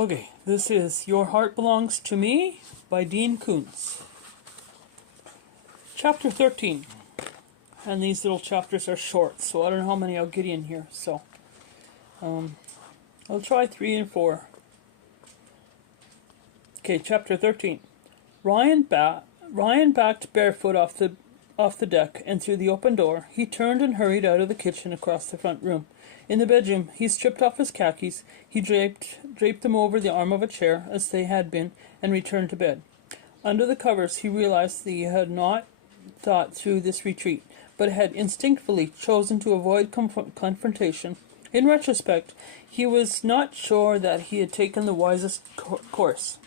Okay, this is Your Heart Belongs to Me by Dean Koontz. Chapter 13. And these little chapters are short, so I don't know how many I'll get in here. So, I'll try 3 and 4. Okay, chapter 13. Ryan backed barefoot off the deck and through the open door. He turned and hurried out of the kitchen across the front room. In the bedroom, he stripped off his khakis. He draped them over the arm of a chair, as they had been, and returned to bed. Under the covers, he realized that he had not thought through this retreat, but had instinctively chosen to avoid confrontation. In retrospect, he was not sure that he had taken the wisest course.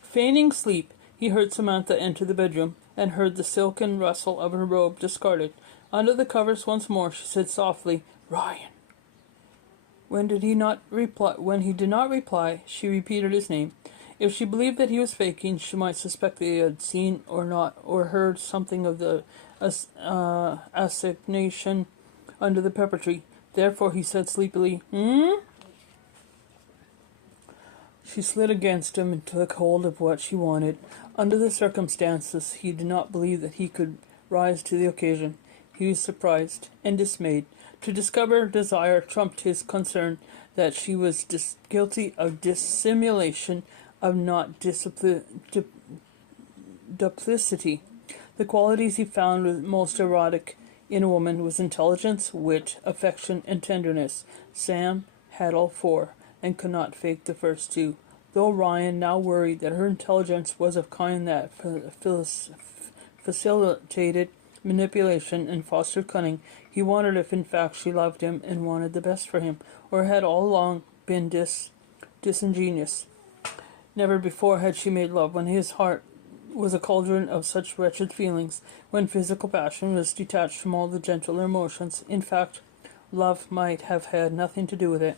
Feigning sleep, he heard Samantha enter the bedroom, and heard the silken rustle of her robe discarded. Under the covers once more, she said softly, "Ryan." When he did not reply, she repeated his name. If she believed that he was faking, she might suspect that he had seen or heard something of the assignation under the pepper tree. Therefore, he said sleepily, She slid against him and took hold of what she wanted. Under the circumstances, he did not believe that he could rise to the occasion. He was surprised and dismayed to discover desire trumped his concern that she was guilty of dissimulation, of not duplicity. The qualities he found most erotic in a woman was intelligence, wit, affection, and tenderness. Sam had all 4, and could not fake the first 2. Though Ryan now worried that her intelligence was of kind that facilitated manipulation and fostered cunning, he wondered if in fact she loved him and wanted the best for him, or had all along been disingenuous. Never before had she made love when his heart was a cauldron of such wretched feelings, when physical passion was detached from all the gentler emotions. In fact, love might have had nothing to do with it.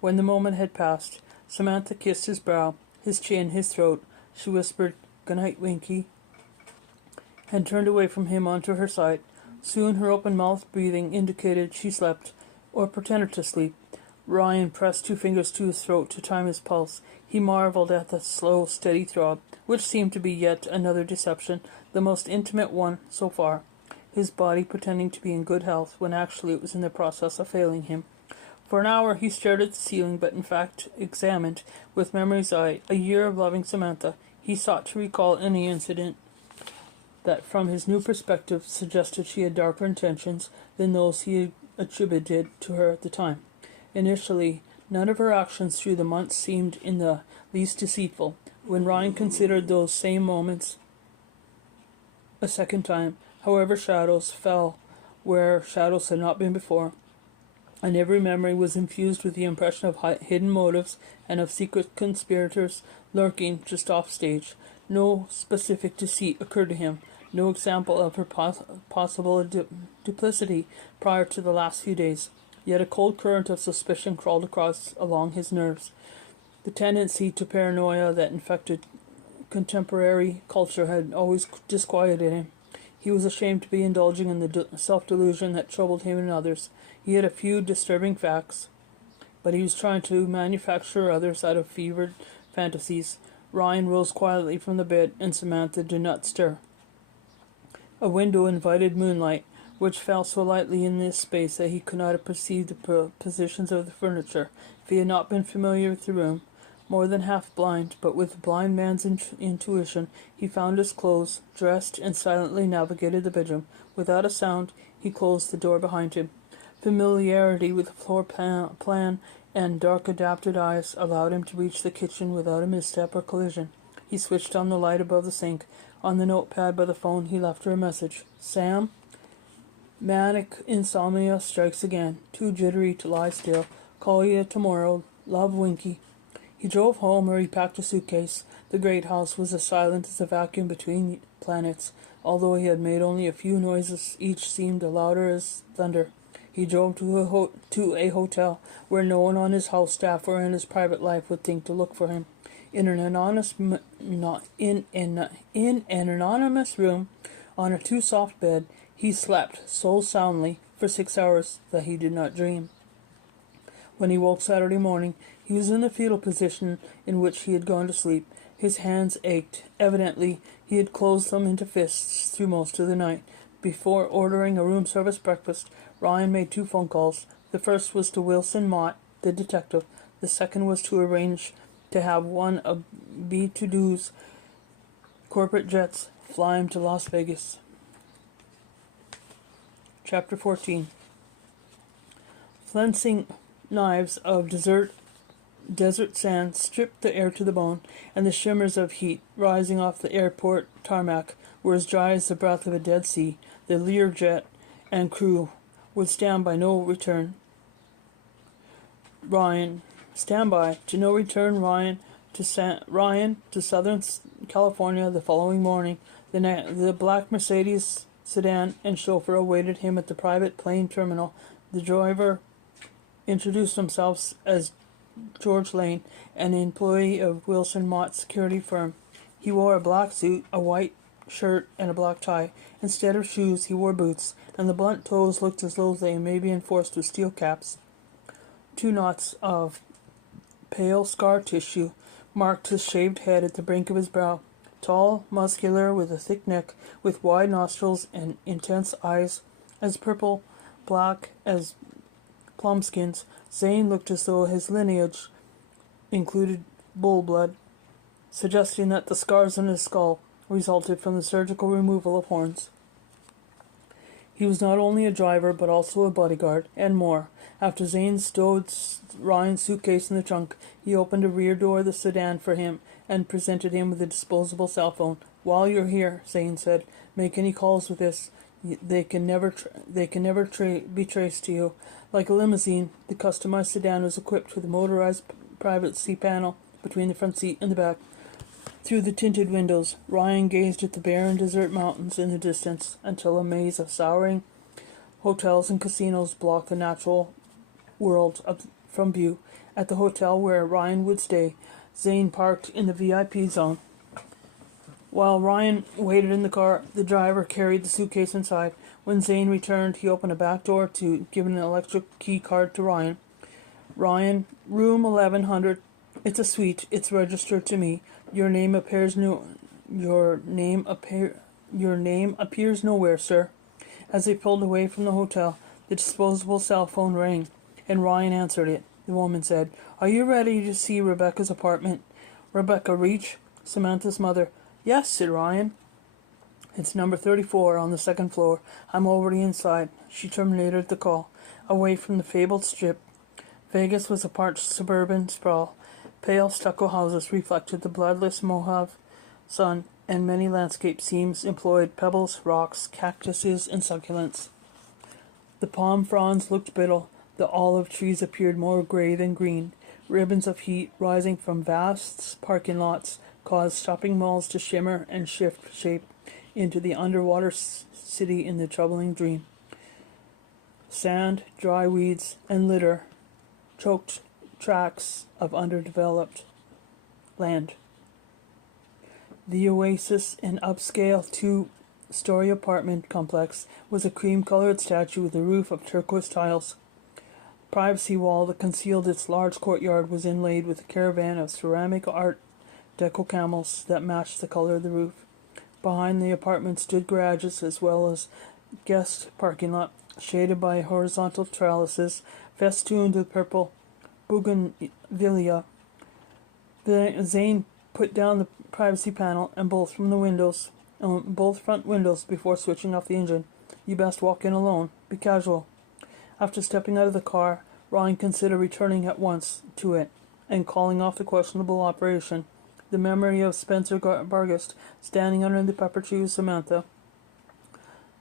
When the moment had passed, Samantha kissed his brow, his chin, his throat. She whispered, "Good night, Winky," and turned away from him onto her side. Soon her open-mouthed breathing indicated she slept, or pretended to sleep. Ryan pressed 2 fingers to his throat to time his pulse. He marveled at the slow, steady throb, which seemed to be yet another deception, the most intimate one so far. His body pretending to be in good health, when actually it was in the process of failing him. For an hour he stared at the ceiling, but in fact examined, with memory's eye, a year of loving Samantha. He sought to recall any incident that from his new perspective suggested she had darker intentions than those he attributed to her at the time. Initially, none of her actions through the months seemed in the least deceitful. When Ryan considered those same moments a second time, however, shadows fell where shadows had not been before, and every memory was infused with the impression of hidden motives and of secret conspirators lurking just off stage. No specific deceit occurred to him, no example of her possible duplicity prior to the last few days. Yet a cold current of suspicion crawled along his nerves. The tendency to paranoia that infected contemporary culture had always disquieted him. He was ashamed to be indulging in the self-delusion that troubled him and others. He had a few disturbing facts, but he was trying to manufacture others out of fevered fantasies. Ryan rose quietly from the bed, and Samantha did not stir. A window invited moonlight, which fell so lightly in this space that he could not have perceived the positions of the furniture if he had not been familiar with the room. More than half blind, but with a blind man's intuition, he found his clothes, dressed, and silently navigated the bedroom. Without a sound, he closed the door behind him. Familiarity with the floor plan and dark adapted eyes allowed him to reach the kitchen without a misstep or collision. He switched on the light above the sink. On the notepad by the phone, he left her a message. "Sam, manic insomnia strikes again. Too jittery to lie still. Call you tomorrow. Love, Winky." He drove home, where he packed a suitcase. The great house was as silent as a vacuum between planets. Although he had made only a few noises, each seemed louder as thunder. He drove to a hotel where no one on his house staff or in his private life would think to look for him. In an anonymous room, on a too-soft bed, he slept so soundly for 6 hours that he did not dream. When he woke Saturday morning, he was in the fetal position in which he had gone to sleep. His hands ached. Evidently, he had closed them into fists through most of the night. Before ordering a room service breakfast, Ryan made 2 phone calls. The first was to Wilson Mott, the detective. The second was to arrange to have one of B2Do's corporate jets fly him to Las Vegas. Chapter 14. Flensing knives of desert sand stripped the air to the bone, and the shimmers of heat rising off the airport tarmac were as dry as the breath of a dead sea. The Learjet and crew would stand by to no return Ryan to Southern California the following morning. The black Mercedes sedan and chauffeur awaited him at the private plane terminal. The driver introduced himself as George Lane, an employee of Wilson Mott's security firm. He wore a black suit, a white shirt, and a black tie. Instead of shoes, he wore boots, and the blunt toes looked as though they may be enforced with steel caps. 2 knots of pale scar tissue marked his shaved head at the brink of his brow. Tall, muscular, with a thick neck, with wide nostrils and intense eyes, as purple-black as plumskins, Zane looked as though his lineage included bull blood, suggesting that the scars on his skull resulted from the surgical removal of horns. He was not only a driver, but also a bodyguard, and more. After Zane stowed Ryan's suitcase in the trunk, he opened a rear door of the sedan for him and presented him with a disposable cell phone. "While you're here," Zane said, "make any calls with this. They can never be traced to you." Like a limousine, the customized sedan was equipped with a motorized privacy panel between the front seat and the back. Through the tinted windows, Ryan gazed at the barren desert mountains in the distance until a maze of souring hotels and casinos blocked the natural world from view. At the hotel where Ryan would stay, Zane parked in the VIP zone. While Ryan waited in the car, the driver carried the suitcase inside. When Zane returned, he opened a back door to give an electric key card to Ryan. "Ryan, room 1100. It's a suite. It's registered to me. Your name appears nowhere, sir." As they pulled away from the hotel, the disposable cell phone rang, and Ryan answered it. The woman said, "Are you ready to see Rebecca's apartment?" "Rebecca Reach?" "Samantha's mother." "Yes," said Ryan. "It's number 34 on the 2nd floor. I'm already inside." She terminated the call. Away from the fabled strip, Vegas was a parched suburban sprawl. Pale stucco houses reflected the bloodless Mojave sun, and many landscape scenes employed pebbles, rocks, cactuses, and succulents. The palm fronds looked brittle. The olive trees appeared more gray than green. Ribbons of heat rising from vast parking lots caused shopping malls to shimmer and shift shape into the underwater city in the troubling dream. Sand, dry weeds, and litter choked tracts of underdeveloped land. The oasis, an upscale 2-story apartment complex, was a cream-colored statue with a roof of turquoise tiles. Privacy wall that concealed its large courtyard was inlaid with a caravan of ceramic art deco camels that matched the color of the roof. Behind the apartment stood garages as well as guest parking lot, shaded by horizontal trellises festooned with purple bougainvillea. Zane put down the privacy panel and both front windows before switching off the engine. "You best walk in alone. Be casual." After stepping out of the car, Ryan considered returning at once to it and calling off the questionable operation. The memory of Spencer Bargast standing under the pepper tree with Samantha,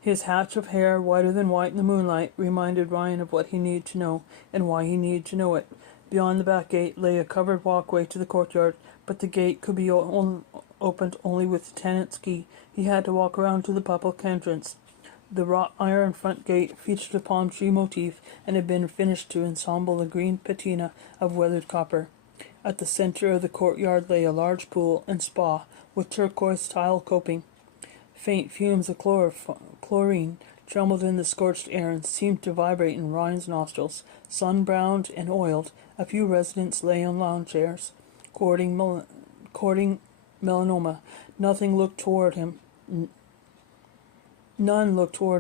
his hatch of hair whiter than white in the moonlight, reminded Ryan of what he needed to know and why he needed to know it. Beyond the back gate lay a covered walkway to the courtyard, but the gate could be opened only with the tenant's key. He had to walk around to the public entrance. The wrought iron front gate featured a palm tree motif and had been finished to ensemble a green patina of weathered copper. At the center of the courtyard lay a large pool and spa with turquoise tile coping. Faint fumes of chlorine trembled in the scorched air and seemed to vibrate in Ryan's nostrils. Sun-browned and oiled, a few residents lay on lounge chairs, courting melanoma. None looked toward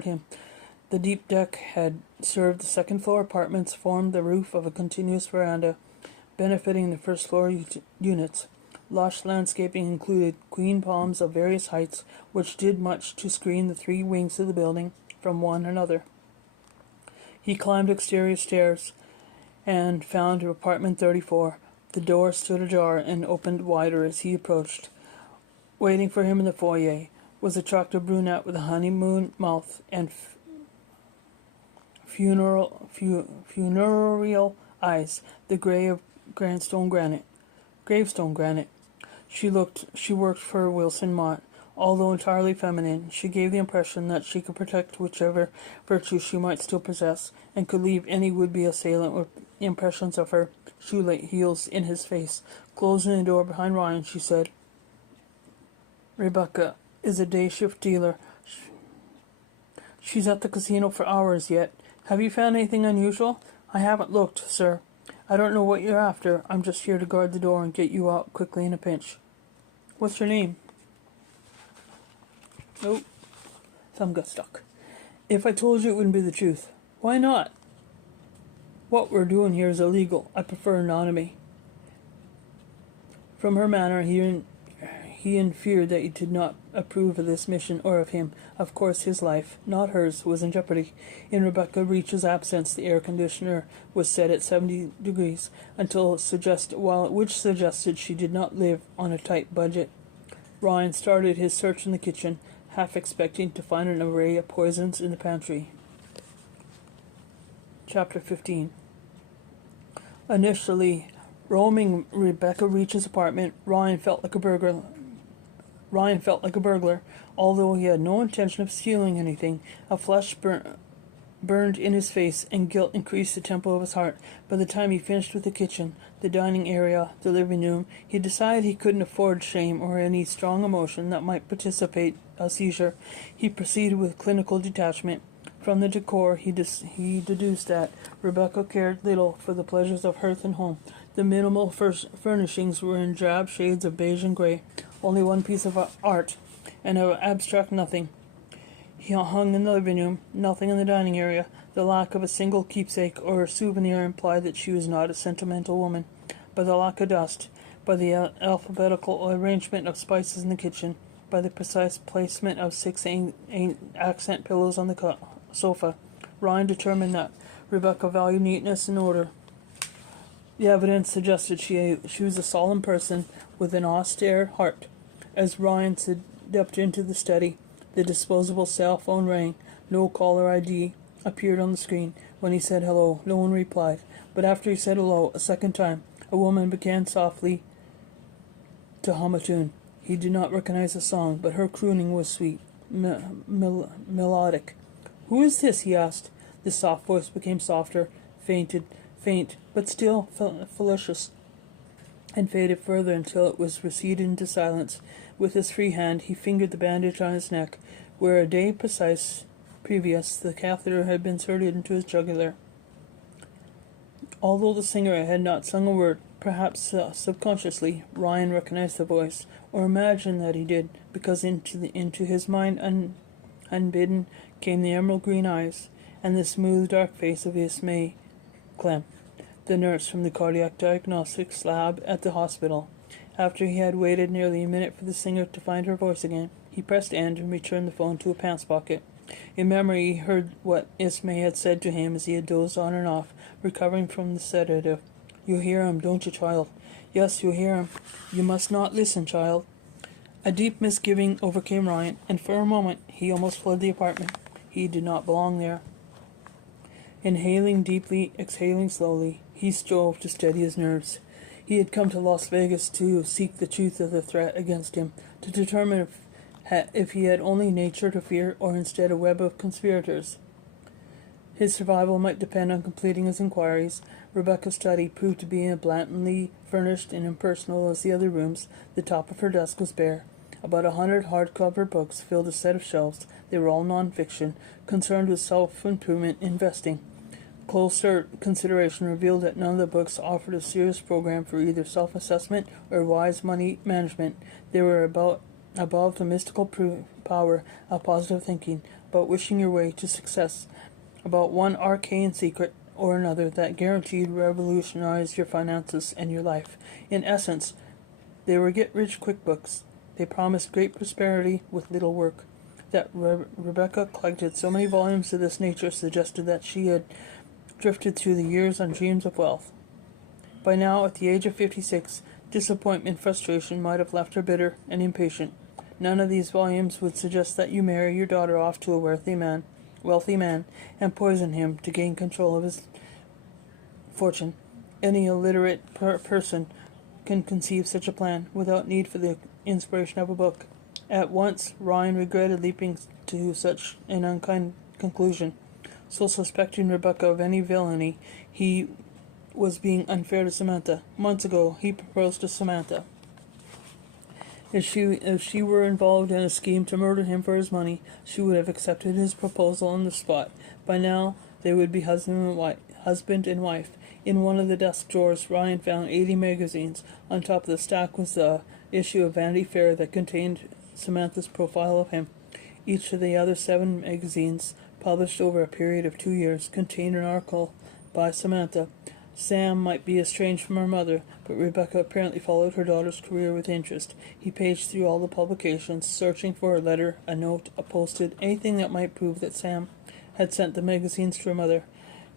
him. The deep deck had served the second-floor apartments, formed the roof of a continuous veranda, benefiting the first-floor units. Lush landscaping included queen palms of various heights, which did much to screen the three wings of the building from one another. He climbed exterior stairs and found apartment 34. The door stood ajar and opened wider as he approached. Waiting for him in the foyer was a attractive brunette with a honeymoon mouth and funereal eyes, the gray of gravestone granite. She worked for Wilson Mott. Although entirely feminine, she gave the impression that she could protect whichever virtue she might still possess, and could leave any would-be assailant with impressions of her shoe heels in his face. Closing the door behind Ryan, she said, "Rebecca is a day-shift dealer. She's at the casino for hours yet. Have you found anything unusual?" "I haven't looked, sir. I don't know what you're after. I'm just here to guard the door and get you out quickly in a pinch." "What's your name?" "Nope." Thumb got stuck. "If I told you, it wouldn't be the truth." "Why not?" "What we're doing here is illegal. I prefer anonymity." From her manner, he inferred that he did not approve of this mission or of him. Of course, his life, not hers, was in jeopardy. In Rebecca Reach's absence, the air conditioner was set at 70 degrees, which suggested she did not live on a tight budget. Ryan started his search in the kitchen, half expecting to find an array of poisons in the pantry. Chapter 15. Initially, roaming Rebecca Reach's apartment, Ryan felt like a burglar. Although he had no intention of stealing anything. A flush burned in his face, and guilt increased the tempo of his heart. By the time he finished with the kitchen, the dining area, the living room, he decided he couldn't afford shame or any strong emotion that might precipitate a seizure. He proceeded with clinical detachment. From the decor, he deduced that Rebecca cared little for the pleasures of hearth and home. The minimal furnishings were in drab shades of beige and gray. Only one piece of art, and of abstract nothing, he hung in the living room, nothing in the dining area. The lack of a single keepsake or souvenir implied that she was not a sentimental woman. By the lack of dust, by the alphabetical arrangement of spices in the kitchen, by the precise placement of 6 accent pillows on the sofa, Ryan determined that Rebecca valued neatness and order. The evidence suggested she was a solemn person with an austere heart. As Ryan stepped into the study, the disposable cell phone rang. No caller ID appeared on the screen. When he said hello, no one replied. But after he said hello a second time, a woman began softly to hum a tune. He did not recognize the song, but her crooning was sweet, melodic. "Who is this?" he asked. The soft voice became softer, faint, but still felicious, and faded further until it was receded into silence. With his free hand, he fingered the bandage on his neck, where a day previous the catheter had been inserted into his jugular. Although the singer had not sung a word, perhaps subconsciously, Ryan recognized the voice, or imagined that he did, because into his mind unbidden came the emerald green eyes and the smooth dark face of Ismay Clem, the nurse from the cardiac diagnostics lab at the hospital. After he had waited nearly a minute for the singer to find her voice again, he pressed end and returned the phone to a pants pocket. In memory, he heard what Ismay had said to him as he had dozed on and off, recovering from the sedative. "You hear him, don't you, child?" "Yes, you hear him. You must not listen, child." A deep misgiving overcame Ryan, and for a moment he almost fled the apartment. He did not belong there. Inhaling deeply, exhaling slowly, he strove to steady his nerves. He had come to Las Vegas to seek the truth of the threat against him, to determine if he had only nature to fear or instead a web of conspirators. His survival might depend on completing his inquiries. Rebecca's study proved to be as blandly furnished and impersonal as the other rooms. The top of her desk was bare. About 100 hardcover books filled a set of shelves. They were all non-fiction, concerned with self-improvement investing. Closer consideration revealed that none of the books offered a serious program for either self-assessment or wise money management. They were above the mystical power of positive thinking, about wishing your way to success, about one arcane secret or another that guaranteed revolutionize your finances and your life. In essence, they were get-rich-quick books. They promised great prosperity with little work. That Rebecca collected so many volumes of this nature suggested that she had drifted through the years on dreams of wealth. By now, at the age of 56, disappointment and frustration might have left her bitter and impatient. None of these volumes would suggest that you marry your daughter off to a wealthy man, and poison him to gain control of his fortune. Any illiterate person can conceive such a plan without need for the inspiration of a book. At once, Ryan regretted leaping to such an unkind conclusion. So suspecting Rebecca of any villainy, he was being unfair to Samantha. Months ago, he proposed to Samantha. If she were involved in a scheme to murder him for his money, she would have accepted his proposal on the spot. By now, they would be husband and wife. In one of the desk drawers, Ryan found 80 magazines. On top of the stack was the issue of Vanity Fair that contained Samantha's profile of him. Each of the other 7 magazines, published over a period of 2 years, contained an article by Samantha. Sam might be estranged from her mother, but Rebecca apparently followed her daughter's career with interest. He paged through all the publications, searching for a letter, a note, a post-it, anything that might prove that Sam had sent the magazines to her mother.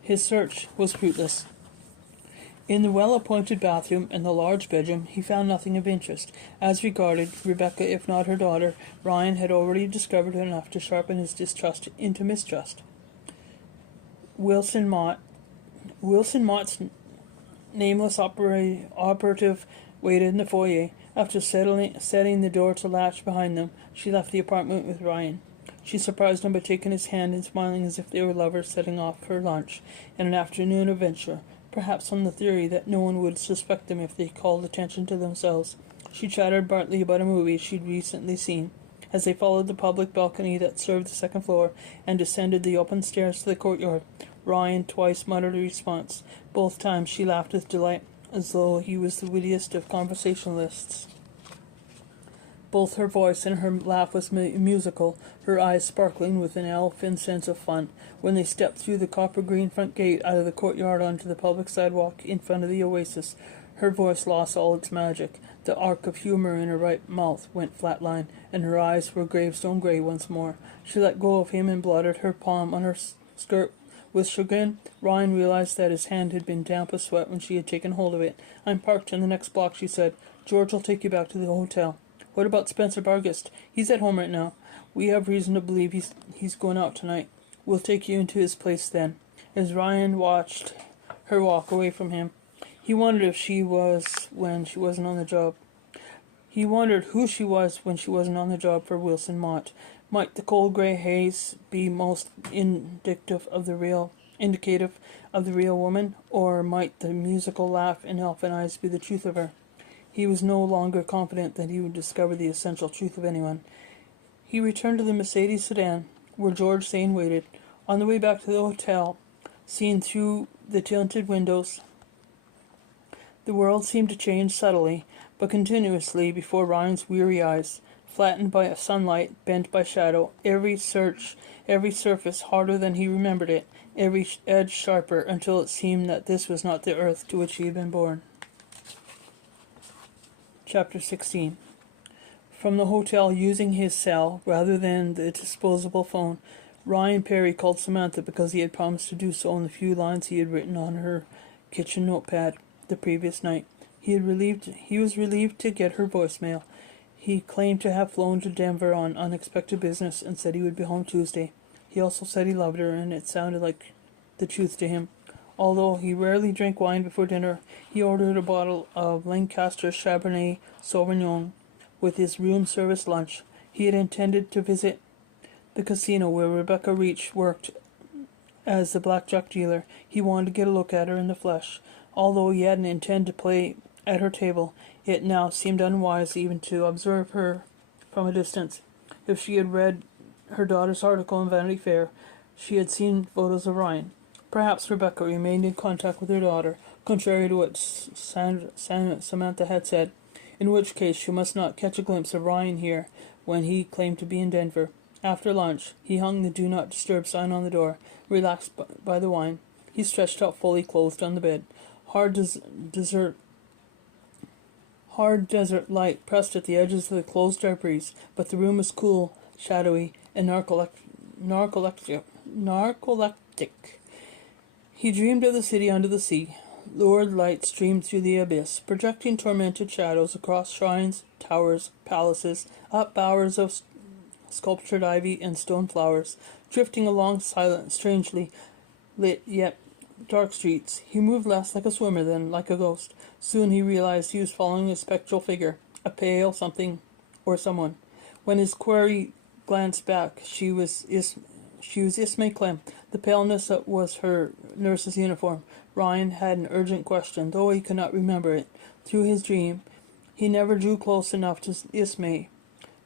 His search was fruitless. In the well-appointed bathroom and the large bedroom, he found nothing of interest. As regarded Rebecca, if not her daughter, Ryan had already discovered enough to sharpen his distrust into mistrust. Wilson Mott's nameless operative waited in the foyer. After setting the door to latch behind them, she left the apartment with Ryan. She surprised him by taking his hand and smiling as if they were lovers setting off for lunch and an afternoon adventure, perhaps on the theory that no one would suspect them if they called attention to themselves. She chattered partly about a movie she'd recently seen. As they followed the public balcony that served the second floor and descended the open stairs to the courtyard, Ryan twice muttered a response. Both times she laughed with delight, as though he was the wittiest of conversationalists. Both her voice and her laugh was musical, her eyes sparkling with an elfin sense of fun. When they stepped through the copper-green front gate out of the courtyard onto the public sidewalk in front of the oasis, her voice lost all its magic. The arc of humor in her right mouth went flatline, and her eyes were gravestone gray once more. She let go of him and blotted her palm on her skirt. With chagrin, Ryan realized that his hand had been damp with sweat when she had taken hold of it. "I'm parked in the next block," she said. "George will take you back to the hotel." "What about Spencer Bargest?" "He's at home right now. We have reason to believe he's going out tonight. We'll take you into his place then." As Ryan watched her walk away from him, he wondered if she was when she wasn't on the job. He wondered who she was when she wasn't on the job for Wilson Mott. Might the cold gray haze be most indicative of the real woman, or might the musical laugh and elfin eyes be the truth of her? He was no longer confident that he would discover the essential truth of anyone. He returned to the Mercedes sedan, where George Zane waited. On the way back to the hotel, seen through the tinted windows, the world seemed to change subtly, but continuously before Ryan's weary eyes, flattened by sunlight, bent by shadow, every surface harder than he remembered it, every edge sharper, until it seemed that this was not the earth to which he had been born. Chapter 16. From the hotel, using his cell rather than the disposable phone, Ryan Perry called Samantha because he had promised to do so in the few lines he had written on her kitchen notepad the previous night. He was relieved to get her voicemail. He claimed to have flown to Denver on unexpected business and said he would be home Tuesday. He also said he loved her, and it sounded like the truth to him. Although he rarely drank wine before dinner, he ordered a bottle of Lancaster Cabernet Sauvignon with his room service lunch. He had intended to visit the casino where Rebecca Reach worked as the blackjack dealer. He wanted to get a look at her in the flesh. Although he hadn't intended to play at her table, it now seemed unwise even to observe her from a distance. If she had read her daughter's article in Vanity Fair, she had seen photos of Ryan. Perhaps Rebecca remained in contact with her daughter, contrary to what Samantha had said, in which case she must not catch a glimpse of Ryan here when he claimed to be in Denver. After lunch, he hung the Do Not Disturb sign on the door, relaxed by the wine. He stretched out fully clothed on the bed. Hard desert light pressed at the edges of the closed draperies, but the room was cool, shadowy, and narcoleptic. He dreamed of the city under the sea. Lurid light streamed through the abyss, projecting tormented shadows across shrines, towers, palaces, up bowers of sculptured ivy and stone flowers, drifting along silent, strangely lit yet dark streets. He moved less like a swimmer than like a ghost. Soon he realized he was following a spectral figure, a pale something or someone. When his query glanced back, she was Ismay Clem. The paleness was her nurse's uniform. Ryan had an urgent question, though he could not remember it. Through his dream, he never drew close enough to Ismay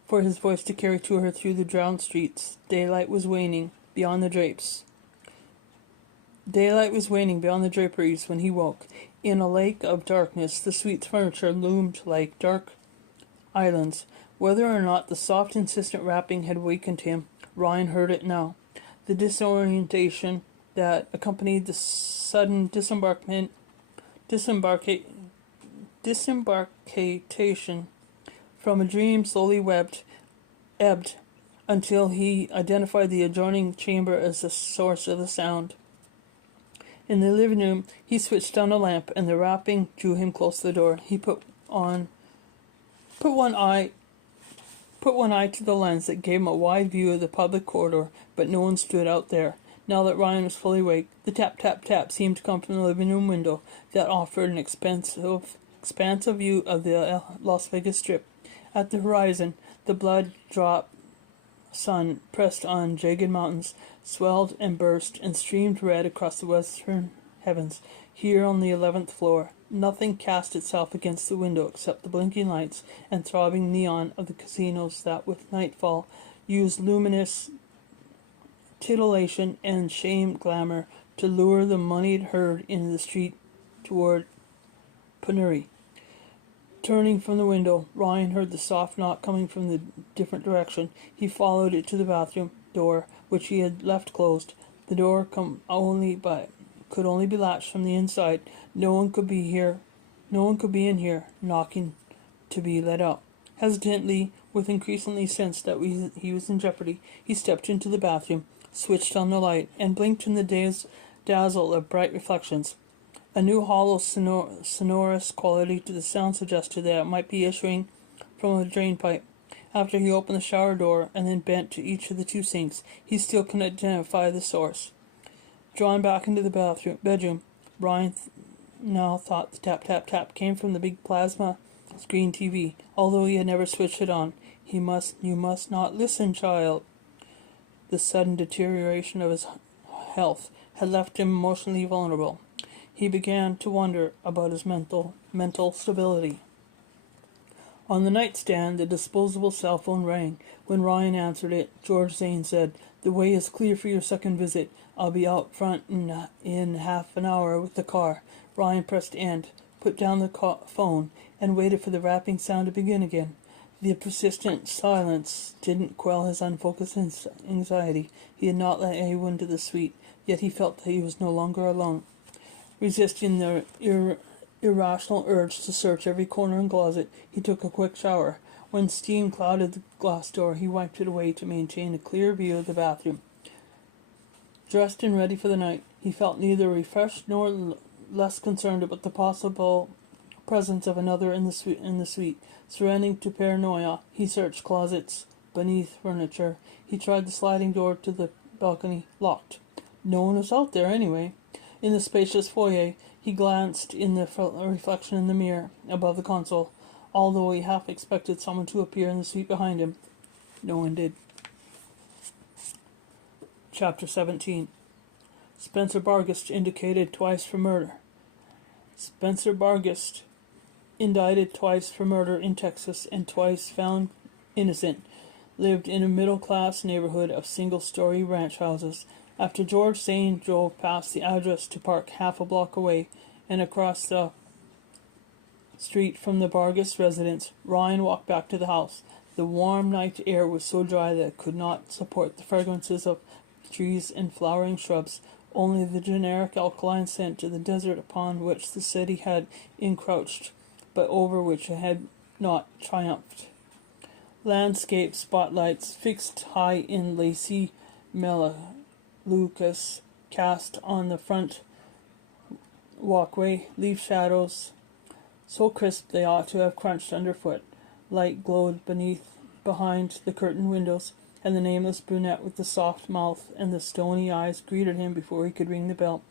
for his voice to carry to her through the drowned streets. Daylight was waning beyond the draperies when he woke. In a lake of darkness, the suite's furniture loomed like dark islands. Whether or not the soft, insistent rapping had wakened him, Ryan heard it now. The disorientation that accompanied the sudden disembarkation from a dream slowly ebbed until he identified the adjoining chamber as the source of the sound. In the living room, he switched on a lamp, and the rapping drew him close to the door. He put one eye to the lens that gave him a wide view of the public corridor, but no one stood out there. Now that Ryan was fully awake, the tap, tap, tap seemed to come from the living room window that offered an expansive view of the Las Vegas Strip. At the horizon, the blood-drop sun pressed on jagged mountains, swelled and burst and streamed red across the western heavens. Here on the 11th floor, nothing cast itself against the window except the blinking lights and throbbing neon of the casinos that with nightfall used luminous titillation and shame glamour to lure the moneyed herd into the street toward penury. Turning from the window, Ryan heard the soft knock coming from the different direction. He followed it to the bathroom door, which he had left closed. The door could only be latched from the inside. No one could be in here, knocking to be let out. Hesitantly, with increasingly sense that he was in jeopardy, he stepped into the bathroom, switched on the light, and blinked in the dazzle of bright reflections. A new hollow, sonorous quality to the sound suggested that it might be issuing from a drain pipe. After he opened the shower door and then bent to each of the two sinks, he still couldn't identify the source. Drawn back into the bedroom, Brian now thought the tap, tap, tap came from the big plasma screen TV, although he had never switched it on. You must not listen, child. The sudden deterioration of his health had left him emotionally vulnerable. He began to wonder about his mental stability. On the nightstand, the disposable cell phone rang. When Ryan answered it, George Zane said, "The way is clear for your second visit. I'll be out front in half an hour with the car." Ryan pressed end, put down the phone, and waited for the rapping sound to begin again. The persistent silence didn't quell his unfocused anxiety. He had not let anyone into the suite, yet he felt that he was no longer alone. Resisting the irrational urge to search every corner and closet, he took a quick shower. When steam clouded the glass door, he wiped it away to maintain a clear view of the bathroom. Dressed and ready for the night, he felt neither refreshed nor less concerned about the possible presence of another in the suite. Surrendering to paranoia, he searched closets beneath furniture. He tried the sliding door to the balcony, locked. No one was out there anyway. In the spacious foyer, he glanced in the reflection in the mirror above the console. Although he half expected someone to appear in the suite behind him, no one did. Chapter 17. Spencer Bargist indicted twice for murder. Spencer Bargist, indicted twice for murder in Texas and twice found innocent, lived in a middle-class neighborhood of single-story ranch houses. After George Zane drove past the address to park half a block away and across the street from the Vargas residence, Ryan walked back to the house. The warm night air was so dry that it could not support the fragrances of trees and flowering shrubs, only the generic alkaline scent of the desert upon which the city had encroached, but over which it had not triumphed. Landscape spotlights fixed high in lacy melaleucas cast on the front walkway, leaf shadows so crisp they ought to have crunched underfoot. Light glowed behind the curtained windows, and the nameless brunette with the soft mouth and the stony eyes greeted him before he could ring the bell.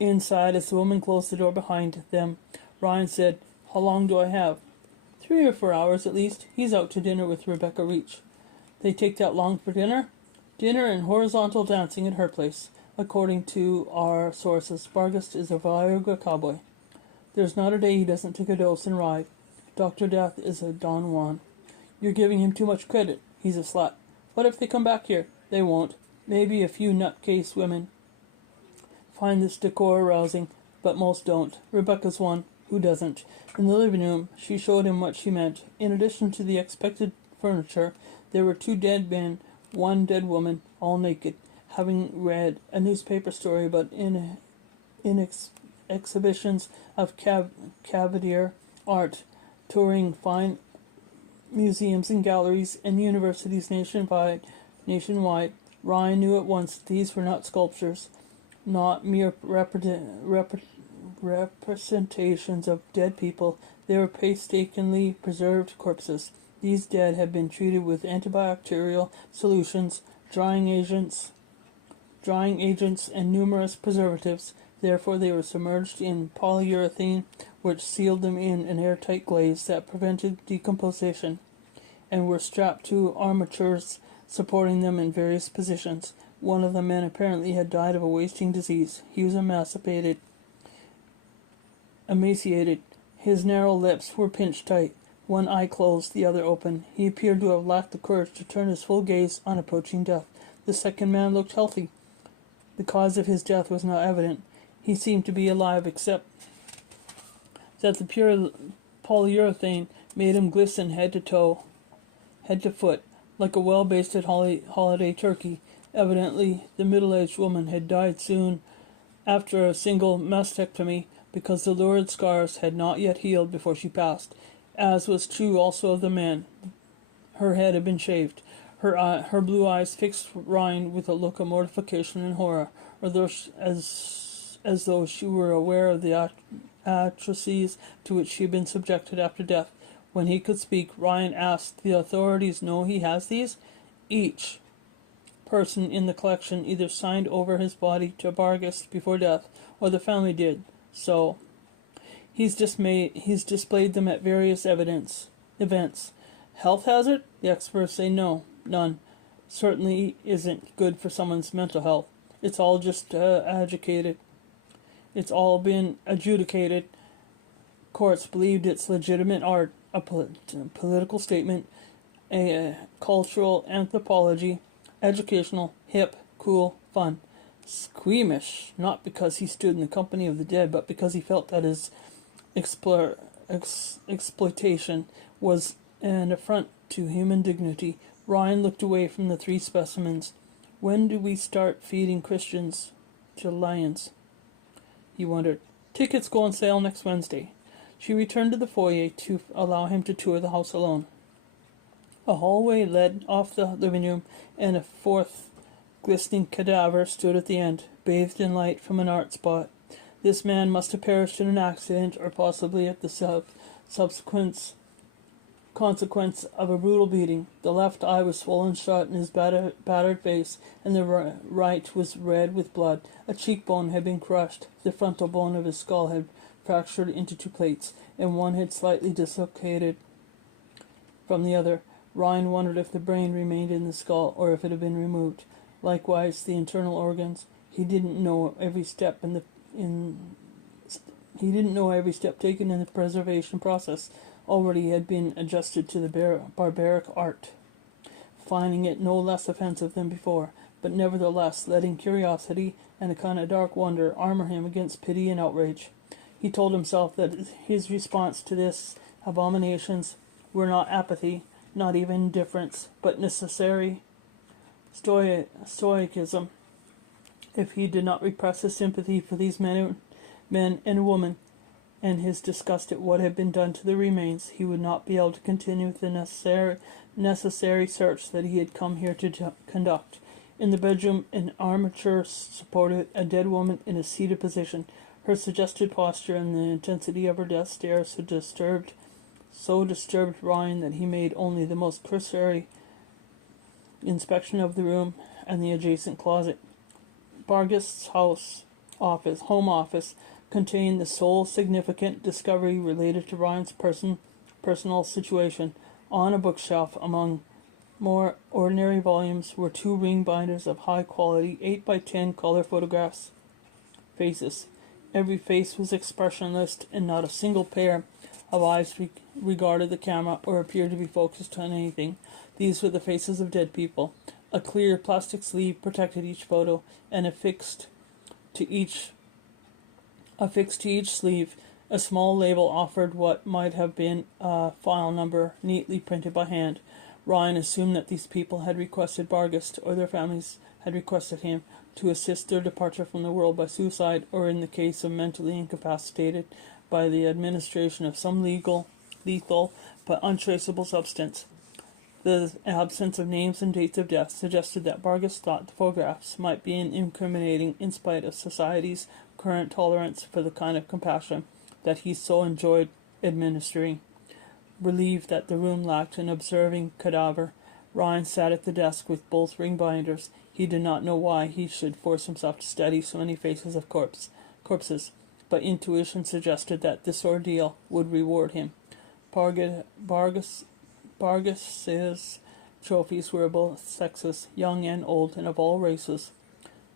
Inside, as the woman closed the door behind them, Ryan said, "How long do I have?" 3 or 4 hours at least. He's out to dinner with Rebecca Reach." "They take that long for dinner?" "Dinner and horizontal dancing at her place. According to our sources, Vargas is a Viagra cowboy. There's not a day he doesn't take a dose and ride. Dr. Death is a Don Juan." "You're giving him too much credit. He's a slut." "What if they come back here?" "They won't. Maybe a few nutcase women find this decor arousing, but most don't. Rebecca's one who doesn't." In the living room, she showed him what she meant. In addition to the expected furniture, there were 2 dead men, 1 dead woman, all naked, having read a newspaper story about exhibitions of cavalier art, touring fine museums and galleries and universities nationwide. Ryan knew at once that these were not sculptures, not mere representations of dead people. They were painstakingly preserved corpses. These dead had been treated with antibacterial solutions, drying agents, and numerous preservatives. Therefore, they were submerged in polyurethane, which sealed them in an airtight glaze that prevented decomposition, and were strapped to armatures supporting them in various positions. One of the men apparently had died of a wasting disease. He was emaciated. His narrow lips were pinched tight, one eye closed, the other open. He appeared to have lacked the courage to turn his full gaze on approaching death. The second man looked healthy. The cause of his death was not evident. He seemed to be alive, except that the pure polyurethane made him glisten head to foot, like a well-basted holiday turkey. Evidently, the middle-aged woman had died soon after a single mastectomy, because the lurid scars had not yet healed before she passed, as was true also of the man. Her head had been shaved. Her blue eyes fixed Ryan with a look of mortification and horror, as though she were aware of the atrocities to which she had been subjected after death. When he could speak, Ryan asked, "The authorities know he has these?" "Each person in the collection either signed over his body to Vargas before death, or the family did. So he's displayed them at various events. Health hazard? The experts say no, none. Certainly isn't good for someone's mental health. It's all just adjudicated. It's all been adjudicated. Courts believed it's legitimate art, a political statement, a cultural anthropology, educational, hip, cool, fun. Squeamish, not because he stood in the company of the dead, but because he felt that his exploitation was an affront to human dignity. Ryan looked away from the 3 specimens. "When do we start feeding Christians to lions?" he wondered. "Tickets go on sale next Wednesday." She returned to the foyer to allow him to tour the house alone. A hallway led off the living room, and a 4th glistening cadaver stood at the end, bathed in light from an art spot. This man must have perished in an accident, or possibly at the consequence of a brutal beating. The left eye was swollen shut in his battered face, and the right was red with blood. A cheekbone had been crushed. The frontal bone of his skull had fractured into 2 plates, and one had slightly dislocated from the other. Ryan wondered if the brain remained in the skull, or if it had been removed. Likewise, the internal organs. He didn't know every step in He didn't know every step taken in the preservation process already had been adjusted to the barbaric art, finding it no less offensive than before, but nevertheless letting curiosity and a kind of dark wonder armor him against pity and outrage. He told himself that his response to this abominations were not apathy, not even indifference, but necessary stoicism. If he did not repress his sympathy for these men and women, and his disgust at what had been done to the remains, he would not be able to continue the necessary search that he had come here to conduct. In the bedroom, an armature supported a dead woman in a seated position. Her suggested posture and the intensity of her death stare so disturbed Ryan that he made only the most cursory inspection of the room and the adjacent closet. Bargast's home office, contained the sole significant discovery related to Ryan's personal situation. On a bookshelf, among more ordinary volumes, were 2 ring binders of high quality 8x10 color photographs. Faces. Every face was expressionless, and not a single pair of eyes regarded the camera or appeared to be focused on anything. These were the faces of dead people. A clear plastic sleeve protected each photo, and affixed to each sleeve, a small label offered what might have been a file number, neatly printed by hand. Ryan assumed that these people had requested Bargast, or their families had requested him, to assist their departure from the world by suicide, or in the case of mentally incapacitated, by the administration of some lethal but untraceable substance. The absence of names and dates of death suggested that Bargast thought the photographs might be incriminating in spite of society's current tolerance for the kind of compassion that he so enjoyed administering. Relieved that the room lacked an observing cadaver, Ryan sat at the desk with both ring binders. He did not know why he should force himself to study so many faces of corpses, but intuition suggested that this ordeal would reward him. Bargast's trophies were of both sexes, young and old, and of all races.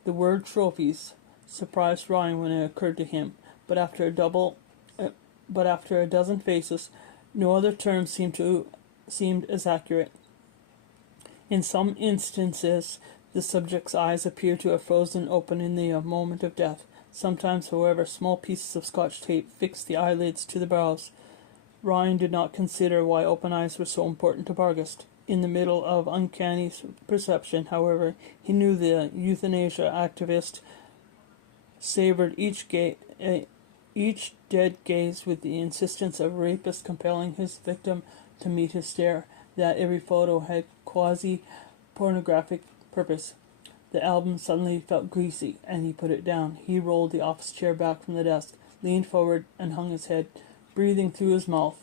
The word trophies surprised Ryan when it occurred to him, but after a dozen faces, no other term seemed as accurate. In some instances, the subject's eyes appeared to have frozen open in the moment of death. Sometimes, however, small pieces of Scotch tape fixed the eyelids to the brows. Ryan did not consider why open eyes were so important to Bargast. In the middle of uncanny perception, however, he knew the euthanasia activist savored each dead gaze with the insistence of a rapist compelling his victim to meet his stare, that every photo had quasi-pornographic purpose. The album suddenly felt greasy, and he put it down. He rolled the office chair back from the desk, leaned forward, and hung his head, breathing through his mouth.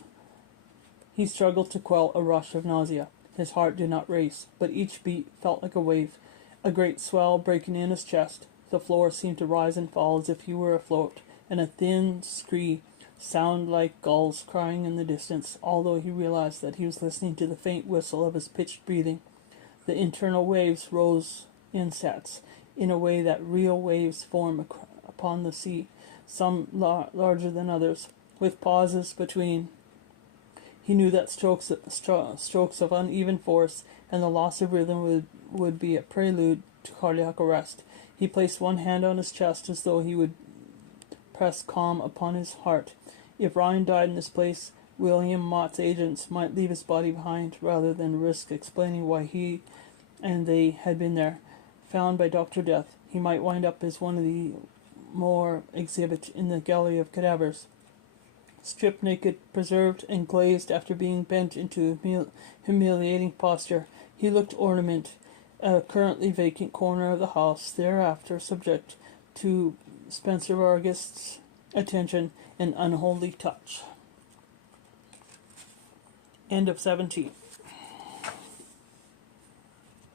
He struggled to quell a rush of nausea. His heart did not race, but each beat felt like a wave, a great swell breaking in his chest. The floor seemed to rise and fall as if he were afloat, and a thin scree sounded like gulls crying in the distance, although he realized that he was listening to the faint whistle of his pitched breathing. The internal waves rose in sets, in a way that real waves form upon the sea, some larger than others, with pauses between. He knew that strokes of uneven force and the loss of rhythm would be a prelude to cardiac arrest. He placed one hand on his chest as though he would press calm upon his heart. If Ryan died in this place, William Mott's agents might leave his body behind rather than risk explaining why he and they had been there. Found by Dr. Death, he might wind up as one of the more exhibit in the gallery of cadavers. Stripped naked, preserved, and glazed after being bent into humiliating posture, he looked ornament, a currently vacant corner of the house, thereafter subject to Spencer Bargast's attention and unholy touch. End of 17.